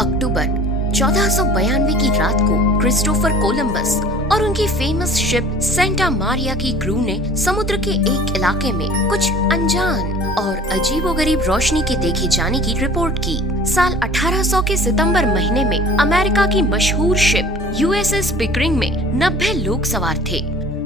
अक्टूबर 1492 की रात को क्रिस्टोफर कोलंबस और उनकी फेमस शिप सेंटा मारिया की क्रू ने समुद्र के एक इलाके में कुछ अनजान और अजीबोगरीब रोशनी के देखे जाने की रिपोर्ट की। साल 1800 के सितंबर महीने में अमेरिका की मशहूर शिप USS पिकरिंग में 90 लोग सवार थे।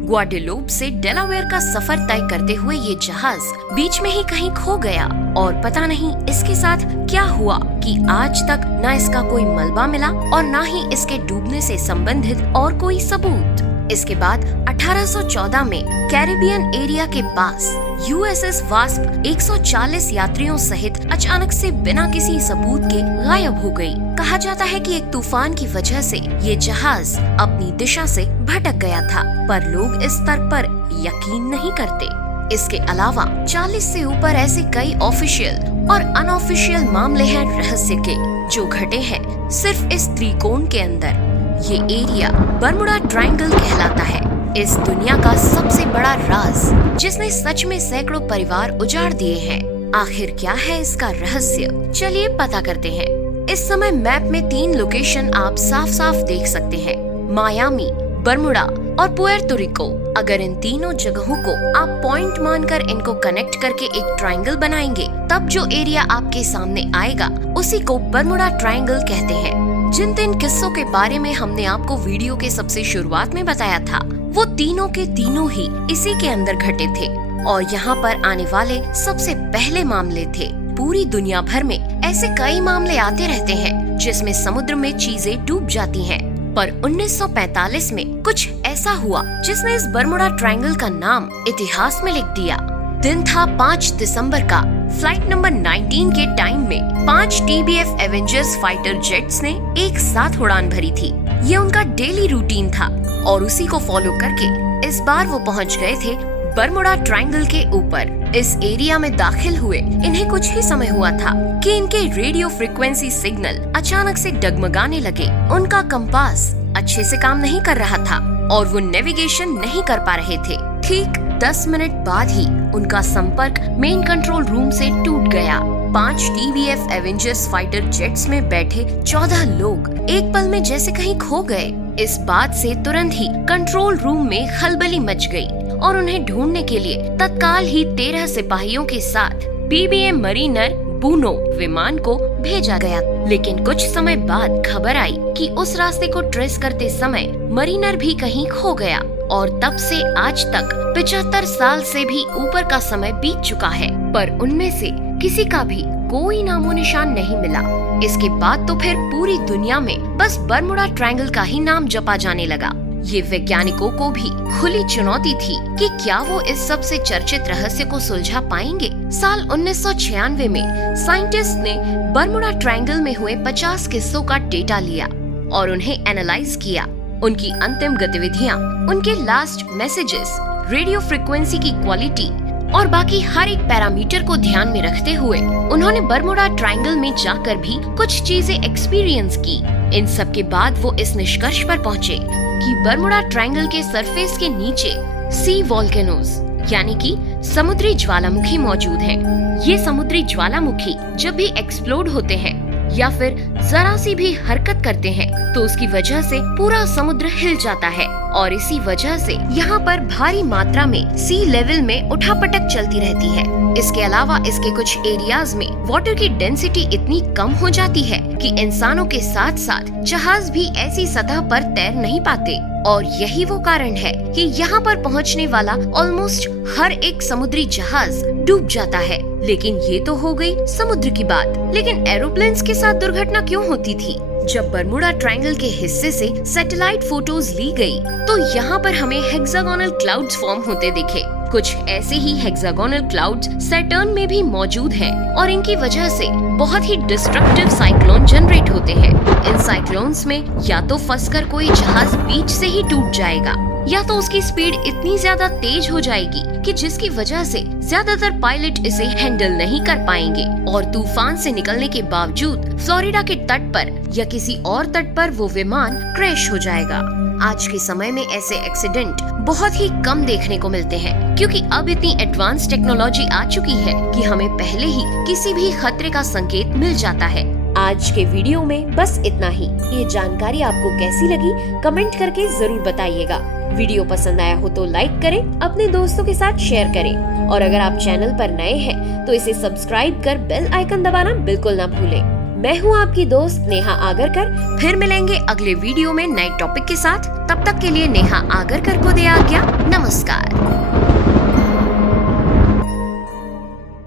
ग्वाडेलूप से डेलावेयर का सफर तय करते हुए ये जहाज बीच में ही कहीं खो गया और पता नहीं इसके साथ क्या हुआ कि आज तक न इसका कोई मलबा मिला और न ही इसके डूबने से संबंधित और कोई सबूत। इसके बाद 1814 में कैरिबियन एरिया के पास USS वास्प 140 यात्रियों सहित अचानक से बिना किसी सबूत के गायब हो गई। कहा जाता है कि एक तूफान की वजह से ये जहाज अपनी दिशा से भटक गया था, पर लोग इस स्तर पर यकीन नहीं करते। इसके अलावा 40 से ऊपर ऐसे कई ऑफिशियल और अनऑफिशियल मामले हैं रहस्य के, जो घटे हैं सिर्फ इस त्रिकोण के अंदर। ये एरिया बरमुडा ट्रायंगल कहलाता है, इस दुनिया का सबसे बड़ा राज जिसने सच में सैकड़ों परिवार उजाड़ दिए हैं। आखिर क्या है इसका रहस्य, चलिए पता करते हैं। इस समय मैप में 3 लोकेशन आप साफ साफ देख सकते हैं, मायामी, बरमुडा और पुएर्तो रिको। अगर इन तीनों जगहों को आप पॉइंट मानकर इनको कनेक्ट करके एक ट्रायंगल बनाएंगे, तब जो एरिया आपके सामने आएगा उसी को बरमुडा ट्रायंगल कहते हैं। जिन 3 किस्सों के बारे में हमने आपको वीडियो के सबसे शुरुआत में बताया था, वो तीनों के तीनों ही इसी के अंदर घटे थे और यहाँ पर आने वाले सबसे पहले मामले थे। पूरी दुनिया भर में ऐसे कई मामले आते रहते हैं जिसमें समुद्र में चीजें डूब जाती हैं, पर 1945 में कुछ ऐसा हुआ जिसने इस बरमुडा ट्रायंगल का नाम इतिहास में लिख दिया। दिन था 5 दिसंबर का। फ्लाइट नंबर 19 के टाइम में 5 TBF एवेंजर्स फाइटर जेट्स ने एक साथ उड़ान भरी थी। ये उनका डेली रूटीन था और उसी को फॉलो करके इस बार वो पहुंच गए थे बरमुडा ट्रायंगल के ऊपर। इस एरिया में दाखिल हुए इन्हें कुछ ही समय हुआ था कि इनके रेडियो फ्रीक्वेंसी सिग्नल अचानक से डगमगाने लगे। उनका कंपास अच्छे से काम नहीं कर रहा था और वो नेविगेशन नहीं कर पा रहे थे। ठीक 10 मिनट बाद ही उनका संपर्क मेन कंट्रोल रूम से टूट गया। 5 TBF एवेंजर्स फाइटर जेट्स में बैठे 14 लोग एक पल में जैसे कहीं खो गए। इस बात से तुरंत ही कंट्रोल रूम में खलबली मच गई और उन्हें ढूंढने के लिए तत्काल ही 13 सिपाहियों के साथ PBM मरीनर बूनो विमान को भेजा गया। लेकिन कुछ समय बाद खबर आई कि उस रास्ते को ट्रेस करते समय मरीनर भी कहीं खो गया और तब से आज तक 75 साल से भी ऊपर का समय बीत चुका है, पर उनमें से किसी का भी कोई नामो निशान नहीं मिला। इसके बाद तो फिर पूरी दुनिया में बस बरमुडा ट्रायंगल का ही नाम जपा जाने लगा। ये वैज्ञानिकों को भी खुली चुनौती थी कि क्या वो इस सबसे चर्चित रहस्य को सुलझा पाएंगे। साल 1996 में साइंटिस्ट ने बरमुडा ट्रायंगल में हुए 50 किस्सों का डेटा लिया और उन्हें एनालाइज किया। उनकी अंतिम गतिविधियां, उनके लास्ट मैसेजेस, रेडियो फ्रीक्वेंसी की क्वालिटी और बाकी हर एक पैरामीटर को ध्यान में रखते हुए उन्होंने बरमुडा ट्रायंगल में जाकर भी कुछ चीजें एक्सपीरियंस की। इन सब के बाद वो इस निष्कर्ष पर पहुँचे कि बरमुडा ट्रायंगल के सरफेस के नीचे सी वोल्केनोज यानी कि समुद्री ज्वालामुखी मौजूद हैं। ये समुद्री ज्वालामुखी जब भी एक्सप्लोड होते हैं या फिर जरा सी भी हरकत करते हैं तो उसकी वजह से पूरा समुद्र हिल जाता है और इसी वजह से यहाँ पर भारी मात्रा में सी लेवल में उठापटक चलती रहती है। इसके अलावा इसके कुछ एरियाज में वाटर की डेंसिटी इतनी कम हो जाती है कि इंसानों के साथ साथ जहाज भी ऐसी सतह पर तैर नहीं पाते और यही वो कारण है कि यहाँ पर पहुँचने वाला ऑलमोस्ट हर एक समुद्री जहाज डूब जाता है। लेकिन ये तो हो गई समुद्र की बात, लेकिन एरोप्लेन्स के साथ दुर्घटना क्यों होती थी? जब बरमुडा ट्रायंगल के हिस्से से सैटेलाइट फोटोज ली गई तो यहाँ पर हमें हेक्सागोनल क्लाउड्स फॉर्म होते दिखे। कुछ ऐसे ही हेक्सागोनल क्लाउड्स सैटर्न में भी मौजूद हैं और इनकी वजह से बहुत ही डिस्ट्रक्टिव साइक्लोन जनरेट होते हैं। इन साइक्लोन्स में या तो फंसकर कोई जहाज बीच से ही टूट जाएगा या तो उसकी स्पीड इतनी ज्यादा तेज हो जाएगी कि जिसकी वजह से ज्यादातर पायलट इसे हैंडल नहीं कर पाएंगे और तूफान से निकलने के बावजूद फ्लोरिडा के तट पर या किसी और तट पर वो विमान क्रैश हो जाएगा। आज के समय में ऐसे एक्सीडेंट बहुत ही कम देखने को मिलते हैं क्योंकि अब इतनी एडवांस टेक्नोलॉजी आ चुकी है कि हमें पहले ही किसी भी खतरे का संकेत मिल जाता है। आज के वीडियो में बस इतना ही। ये जानकारी आपको कैसी लगी कमेंट करके जरूर बताइएगा। वीडियो पसंद आया हो तो लाइक करें, अपने दोस्तों के साथ शेयर करें और अगर आप चैनल पर नए हैं तो इसे सब्सक्राइब कर बेल आइकन दबाना बिल्कुल ना भूलें। मैं हूँ आपकी दोस्त नेहा आगरकर। फिर मिलेंगे अगले वीडियो में नए टॉपिक के साथ। तब तक के लिए नेहा आगरकर को दे आज्ञा। नमस्कार।